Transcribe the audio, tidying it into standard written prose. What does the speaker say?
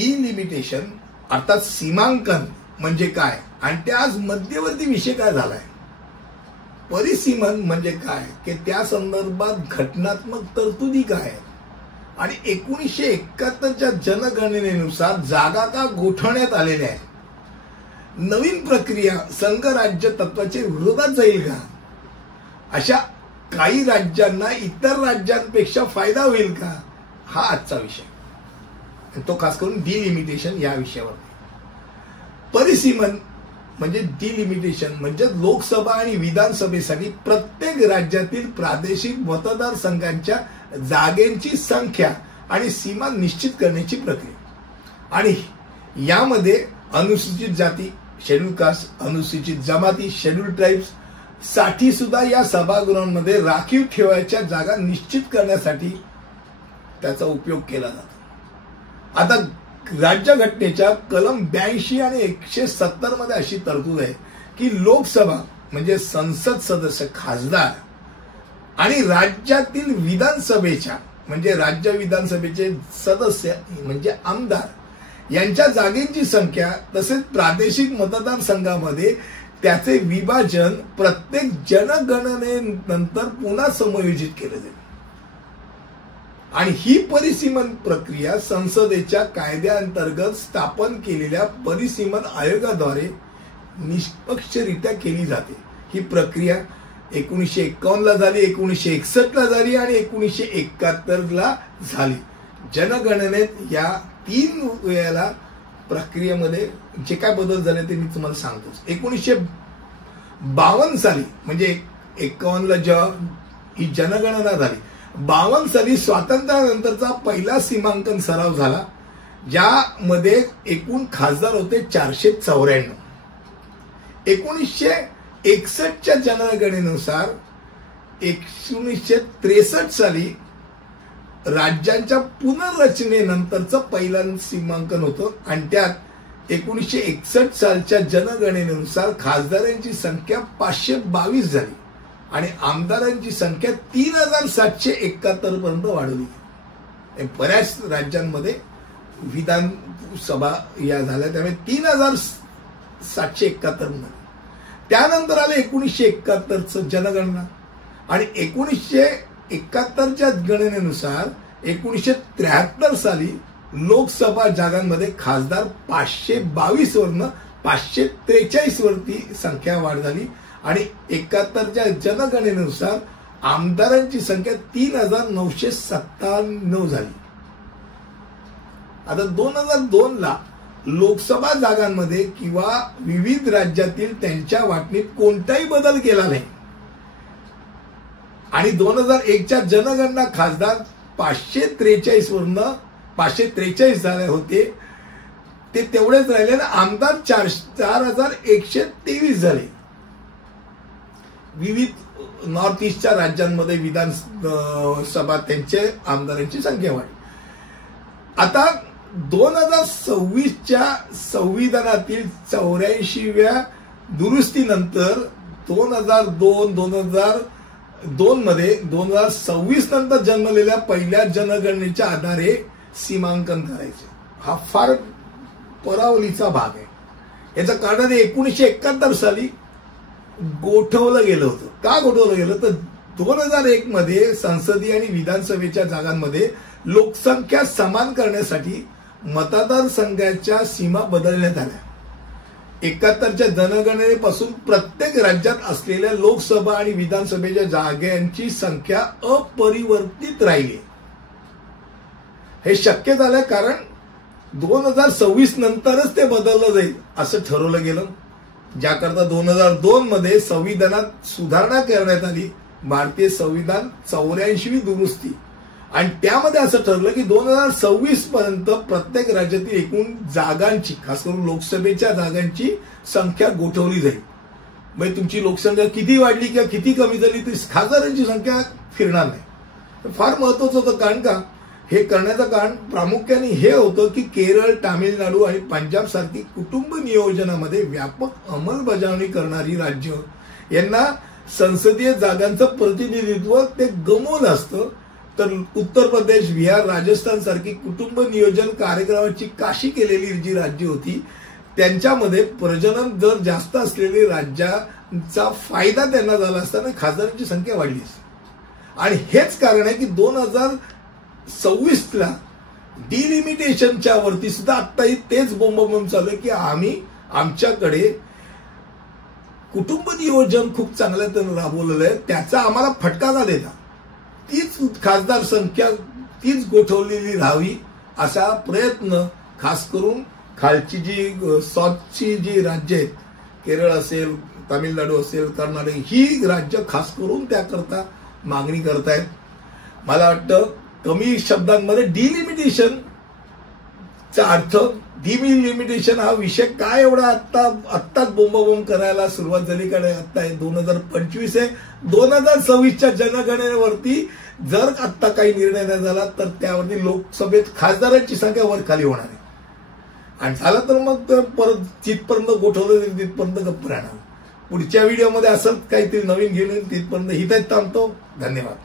Delimitation अर्थात सीमांकन म्हणजे काय आणि त्या आज मध्यवर्ती विषय काय झालाय. परिसीमन म्हणजे काय की त्या संदर्भात घटनात्मक तरतुदी काय आणि 1971च्या जनगणनेनुसार जागा का गोठवण्यात आलेल्या आहेत. नवीन प्रक्रिया संघ राज्य तत्वाच्या विरोधात जाईल का. अशा काही राज्यांना इतर राज्यांपेक्षा फायदा होईल का, हा आजचा विषय. तो खास करून डिलिमिटेशन या विषयावर. परिसीमन म्हणजे डिलिमिटेशन म्हणजे लोकसभा आणि विधानसभेसाठी प्रत्येक राज्यातील प्रादेशिक मतदारसंघांच्या जागेंची संख्या आणि सीमा निश्चित करण्याची प्रक्रिया. आणि यामध्ये अनुसूचित जाती, शेड्यूल कास्ट, अनुसूचित जमाती, शेड्यूल ट्राईब्स साठी सुद्धा या सभागृहांमध्ये राखीव ठेवायच्या जागा निश्चित करण्यासाठी त्याचा उपयोग केला जातो. आता राज्यघटनेच्या कलम 82 आणि 170 मध्ये अशी तरतूद आहे की लोकसभा म्हणजे संसद सदस्य, खासदार आणि राज्यातील विधानसभेच्या म्हणजे राज्य विधानसभेचे सदस्य म्हणजे आमदार यांच्या जागेची संख्या तसेच प्रादेशिक मतदारसंघामध्ये त्याचे विभाजन प्रत्येक जनगणनेनंतर पुन्हा समायोजित केले जाईल. आणि ही परिसीमन प्रक्रिया संसदेच्या कायद्याअंतर्गत स्थापन केलेल्या परिसीमन आयोगाद्वारे निष्पक्षरित्या केली जाते. ही प्रक्रिया 1951 ला झाली, 1961 ला झाली आणि 1971 ला झाली. जनगणनेत या 3 वेळेला प्रक्रियेमध्ये जे काय बदल झाले ते मी तुम्हाला सांगतो. 1952 साली म्हणजे 51 ला जेव्हा ही जनगणना झाली, 52 साली स्वातंत्र्यानंतरचा पहिला सीमांकन सराव झाला ज्यामध्ये एकूण खासदार होते 494. 1961च्या जनगणनेनुसार 1963 साली राज्यांच्या पुनर्रचनेनंतरचं पहिलं सीमांकन होतं आणि त्यात 1961 सालच्या जनगणनेनुसार खासदारांची संख्या 522 झाली आणि आमदारांची संख्या 3771 पर्यंत वाढवली. बऱ्याच राज्यांमध्ये विधानसभा या झाल्या त्यामुळे 3771. त्यानंतर आलं 1971चं जनगणना आणि 1971च्या गणनेनुसार 1973 साली लोकसभा जागांमध्ये खासदार 522 वरनं 543 वरती संख्या वाढ झाली आणि 71च्या जनगणनेनुसार आमदारांची संख्या 3997 झाली. आता 2002 ला लोकसभा जागांमध्ये किंवा विविध राज्यातील त्यांच्या वाटणीत कोणताही बदल केला नाही आणि 2001च्या जनगणना खासदार 543 वरनं 543 झाले होते ते तेवढेच राहिले आणि आमदार 4123 झाले. विविध नॉर्थ ईस्टच्या राज्यांमध्ये विधानसभा त्यांचे आमदारांची संख्या वाढली. आता 2026च्या संविधानातील 84व्या दुरुस्तीनंतर 2002 मध्ये 2026 नंतर जन्मलेल्या पहिल्या जनगणनेच्या आधारे सीमांकन करायचे. हा फार परावलीचा भाग आहे. याचं कारण 1971 साली गोठवलं गेलं होतं. का गोठवलं गेलं तर 2001 मध्ये संसदीय आणि विधानसभेच्या जागांमध्ये लोकसंख्या समान करण्यासाठी मतदारसंघाच्या सीमा बदलण्यात आल्या. 71च्या जनगणनेपासून प्रत्येक राज्यात असलेल्या लोकसभा आणि विधानसभेच्या जागांची संख्या अपरिवर्तित राहिली. हे शक्य झालं कारण 2026 नंतरच ते बदललं जाईल असं ठरवलं गेलं. ज्याकरता 2002 मध्ये संविधानात सुधारणा करण्यात आली, भारतीय संविधान 84वी दुरुस्ती, आणि त्यामध्ये असं ठरलं की 2026 पर्यंत प्रत्येक राज्यातील एकूण जागांची खास करून लोकसभेच्या जागांची संख्या गोठवली जाईल. म्हणजे तुमची लोकसंख्या किती वाढली किंवा किती कमी झाली ती खासदारांची संख्या फिरणार नाही. फार महत्वाचं होतं. कारण का हे करण्याचं कारण प्रामुख्याने हे होतं की केरळ, तामिळनाडू आणि पंजाब सारखी कुटुंब नियोजनामध्ये व्यापक अंमलबजावणी करणारी राज्य यांना संसदीय जागांचं प्रतिनिधित्व ते गमवलं असतं तर उत्तर प्रदेश, बिहार, राजस्थान सारखी कुटुंब नियोजन कार्यक्रमाची काशी केलेली जी राज्य होती त्यांच्यामध्ये प्रजनन दर जास्त असलेली राज्याचा फायदा त्यांना झाला असताना खासदारांची संख्या वाढली. आणि हेच कारण आहे की 2026ला डिलिमिटेशनच्या वरती सुद्धा आत्ताही तेच बोंबाबोंब चालू आहे की आमच्याकडे कुटुंब नियोजन खूप चांगल्या तऱ्हेने राबवलेलं आहे, त्याचा आम्हाला फटका का देता, तीच खासदार संख्या तीच गोठवलेली राहावी असा प्रयत्न खास करून खालची जी साऊथची जी राज्य आहेत, केरळ असेल, तामिळनाडू असेल, कर्नाटक, ही राज्य खास करून त्याकरता मागणी करतायत. मला वाटतं कमी शब्दांमध्ये डिलिमिटेशनचा अर्थ, डिलिमिटेशन हा विषय काय एवढा आत्ताच बोंबाबोंब करायला सुरुवात झाली, कारण आता 2025 आहे. 2026च्या जनगणनेवरती जर आत्ता काही निर्णय नाही झाला तर त्यावरती लोकसभेत खासदारांची संख्या वर खाली होणार आहे. आणि झालं तर मग परत जिथपर्यंत गोठवलं तिथपर्यंत गप्प राहणार. पुढच्या व्हिडिओमध्ये असंच काहीतरी नवीन घेऊन तिथपर्यंत हिताच थांबतो. धन्यवाद.